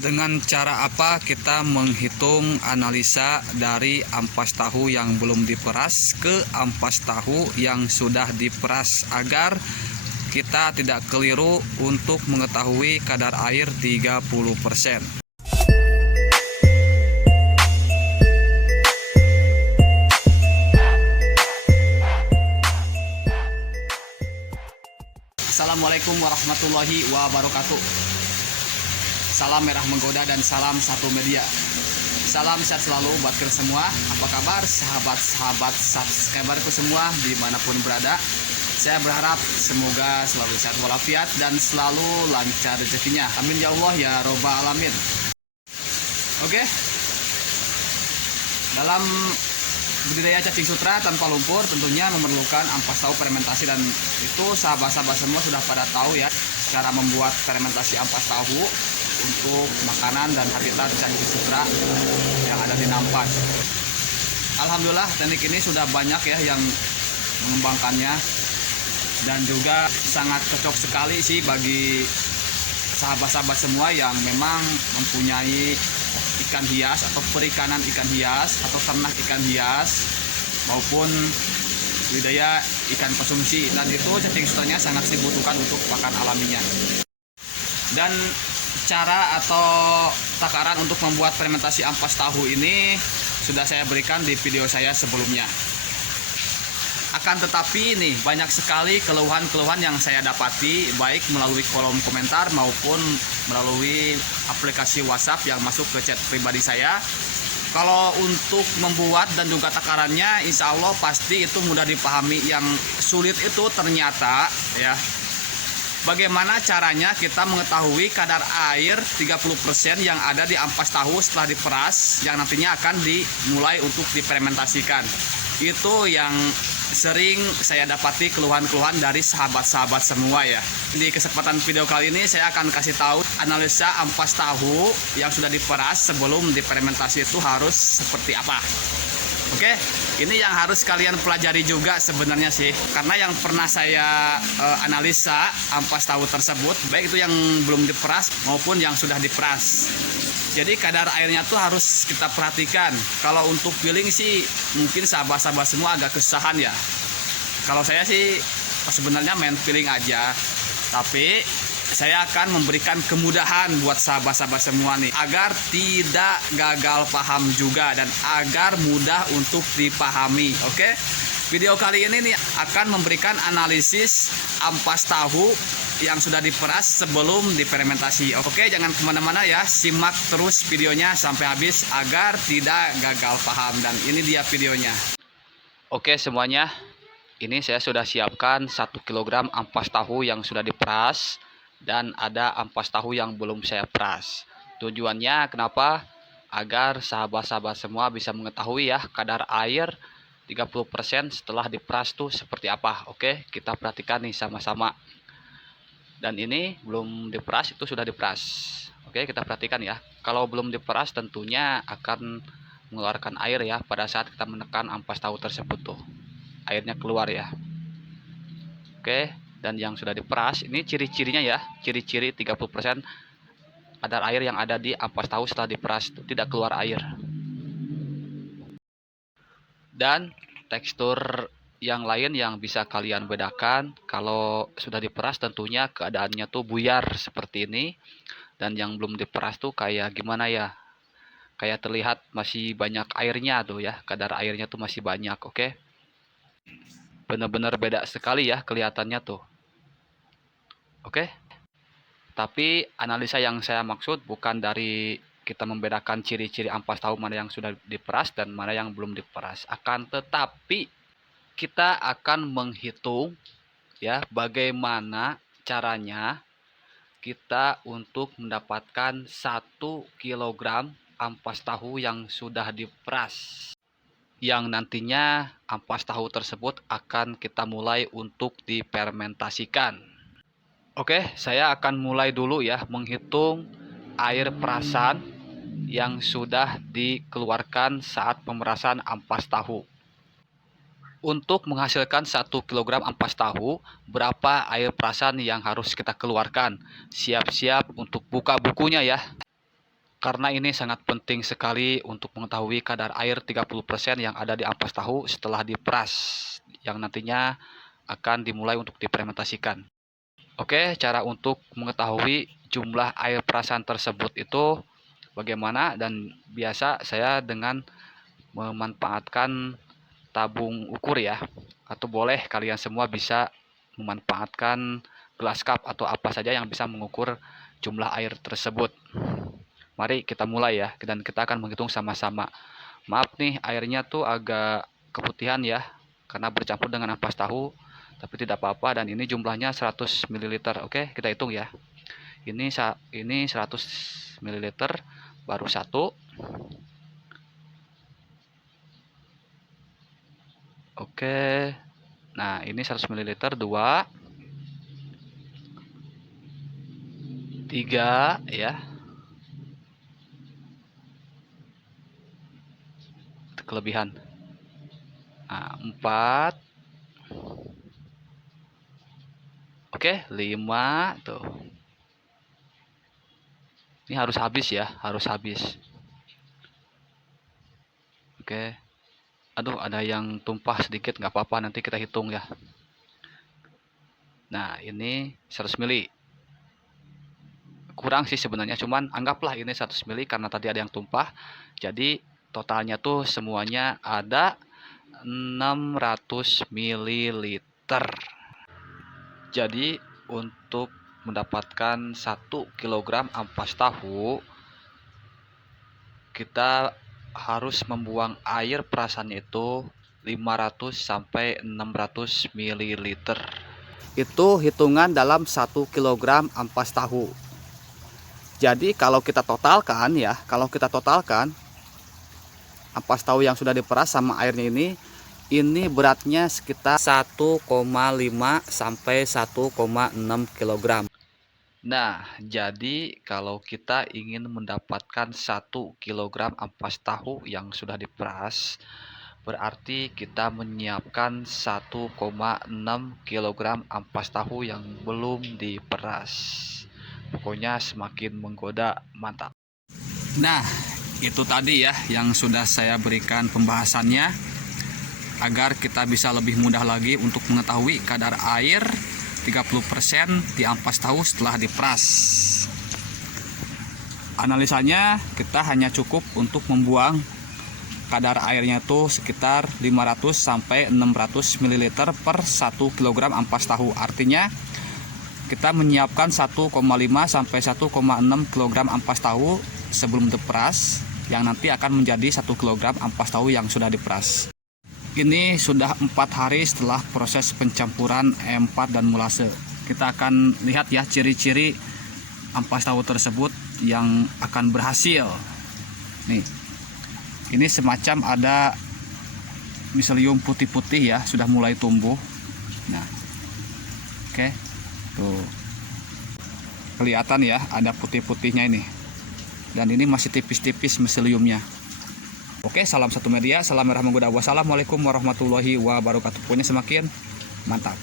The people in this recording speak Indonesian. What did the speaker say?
Dengan cara apa kita menghitung analisa dari ampas tahu yang belum diperas ke ampas tahu yang sudah diperas agar kita tidak keliru untuk mengetahui kadar air 30%. Assalamualaikum warahmatullahi wabarakatuh. Salam merah menggoda dan salam satu media. Salam sehat selalu buat kalian semua. Apa kabar sahabat-sahabat subscriberku semua dimanapun berada. Saya berharap semoga selalu sehat walafiat dan selalu lancar rezekinya. Amin ya Allah ya robbal alamin. Oke. Dalam budidaya cacing sutra tanpa lumpur tentunya memerlukan ampas tahu fermentasi, dan itu sahabat-sahabat semua sudah pada tahu ya cara membuat fermentasi ampas tahu untuk makanan dan habitat cacing sutra yang ada di Nampas. Alhamdulillah teknik ini sudah banyak ya yang mengembangkannya, dan juga sangat cocok sekali sih bagi sahabat-sahabat semua yang memang mempunyai ikan hias atau perikanan ikan hias atau ternak ikan hias maupun budidaya ikan konsumsi, dan itu cacing sutranya sangat dibutuhkan untuk pakan alaminya. Dan cara atau takaran untuk membuat fermentasi ampas tahu ini sudah saya berikan di video saya sebelumnya. Akan tetapi nih banyak sekali keluhan-keluhan yang saya dapati baik melalui kolom komentar maupun melalui aplikasi WhatsApp yang masuk ke chat pribadi saya. Kalau untuk membuat dan juga takarannya insya Allah pasti itu mudah dipahami. Yang sulit itu ternyata ya, bagaimana caranya kita mengetahui kadar air 30% yang ada di ampas tahu setelah diperas yang nantinya akan dimulai untuk difermentasikan. Itu yang sering saya dapati keluhan-keluhan dari sahabat-sahabat semua ya. Di kesempatan video kali ini saya akan kasih tahu analisa ampas tahu yang sudah diperas sebelum difermentasi itu harus seperti apa. Oke, ini yang harus kalian pelajari juga sebenarnya sih, karena yang pernah saya analisa ampas tahu tersebut, baik itu yang belum diperas maupun yang sudah diperas. Jadi kadar airnya tuh harus kita perhatikan. Kalau untuk feeling sih mungkin sahabat-sahabat semua agak kesusahan ya. Kalau saya sih sebenarnya main feeling aja, tapi saya akan memberikan kemudahan buat sahabat-sahabat semua nih agar tidak gagal paham juga dan agar mudah untuk dipahami. Oke, video kali ini nih akan memberikan analisis ampas tahu yang sudah diperas sebelum difermentasi. Oke, jangan kemana-mana ya, simak terus videonya sampai habis agar tidak gagal paham. Dan ini dia videonya. Oke semuanya, ini saya sudah siapkan 1 kg ampas tahu yang sudah diperas, dan ada ampas tahu yang belum saya peras. Tujuannya kenapa? Agar sahabat-sahabat semua bisa mengetahui ya kadar air 30% setelah diperas tuh seperti apa. Oke, kita perhatikan nih sama-sama. Dan ini belum diperas, itu sudah diperas. Oke, kita perhatikan ya. Kalau belum diperas tentunya akan mengeluarkan air ya pada saat kita menekan ampas tahu tersebut tuh. Airnya keluar ya. Oke, dan yang sudah diperas ini ciri-cirinya ya. Ciri-ciri 30% kadar air yang ada di ampas tahu setelah diperas itu tidak keluar air. Dan tekstur yang lain yang bisa kalian bedakan kalau sudah diperas tentunya keadaannya tuh buyar seperti ini, dan yang belum diperas tuh kayak gimana ya, kayak terlihat masih banyak airnya tuh ya, kadar airnya tuh masih banyak. Oke, benar-benar beda sekali ya kelihatannya tuh. Oke, tapi analisa yang saya maksud bukan dari kita membedakan ciri-ciri ampas tahu mana yang sudah diperas dan mana yang belum diperas, akan tetapi kita akan menghitung ya bagaimana caranya kita untuk mendapatkan 1 kg ampas tahu yang sudah diperas, yang nantinya ampas tahu tersebut akan kita mulai untuk difermentasikan. Oke, saya akan mulai dulu ya menghitung air perasan yang sudah dikeluarkan saat pemerasan ampas tahu. Untuk menghasilkan 1 kg ampas tahu, berapa air perasan yang harus kita keluarkan? Siap-siap untuk buka bukunya ya. Karena ini sangat penting sekali untuk mengetahui kadar air 30% yang ada di ampas tahu setelah diperas, yang nantinya akan dimulai untuk difermentasikan. Oke, cara untuk mengetahui jumlah air perasan tersebut itu bagaimana, dan biasa saya dengan memanfaatkan tabung ukur ya, atau boleh kalian semua bisa memanfaatkan gelas cup atau apa saja yang bisa mengukur jumlah air tersebut. Mari kita mulai ya, dan kita akan menghitung sama-sama. Maaf nih, airnya tuh agak keputihan ya, karena bercampur dengan ampas tahu, tapi tidak apa-apa. Dan ini jumlahnya 100 ml. Oke, kita hitung ya. Ini 100 ml baru satu. Oke. Nah, ini 100 ml 2, 3 ya. Kelebihan. Nah, 4. Oke, 5 tuh. Ini harus habis ya, harus habis. Oke. Aduh, ada yang tumpah sedikit, nggak apa-apa, nanti kita hitung ya. Nah, ini 100 ml. Kurang sih sebenarnya, cuman anggaplah ini 100 ml karena tadi ada yang tumpah. Jadi totalnya tuh semuanya ada 600 ml. Jadi untuk mendapatkan 1 kg ampas tahu, kita harus membuang air perasan itu 500 sampai 600 ml. Itu hitungan dalam 1 kg ampas tahu. Jadi kalau kita totalkan ya, ampas tahu yang sudah diperas sama airnya ini beratnya sekitar 1,5 sampai 1,6 kg. Nah, jadi kalau kita ingin mendapatkan 1 kg ampas tahu yang sudah diperas, berarti kita menyiapkan 1,6 kg ampas tahu yang belum diperas. Pokoknya semakin menggoda, mantap. Nah, itu tadi ya yang sudah saya berikan pembahasannya, agar kita bisa lebih mudah lagi untuk mengetahui kadar air 30% di ampas tahu setelah diperas. Analisanya kita hanya cukup untuk membuang kadar airnya itu sekitar 500 sampai 600 ml per 1 kg ampas tahu. Artinya kita menyiapkan 1,5 sampai 1,6 kg ampas tahu sebelum diperas, yang nanti akan menjadi 1 kg ampas tahu yang sudah diperas. Ini sudah 4 hari setelah proses pencampuran E4 dan mulase. Kita akan lihat ya ciri-ciri ampas tahu tersebut yang akan berhasil. Nih, ini semacam ada miselium putih-putih ya, sudah mulai tumbuh. Nah, oke. Tuh, kelihatan ya ada putih-putihnya ini, dan ini masih tipis-tipis miseliumnya. Oke, salam satu media, salam merah menggoda. Wassalamualaikum warahmatullahi wabarakatuh. Pokoknya semakin mantap.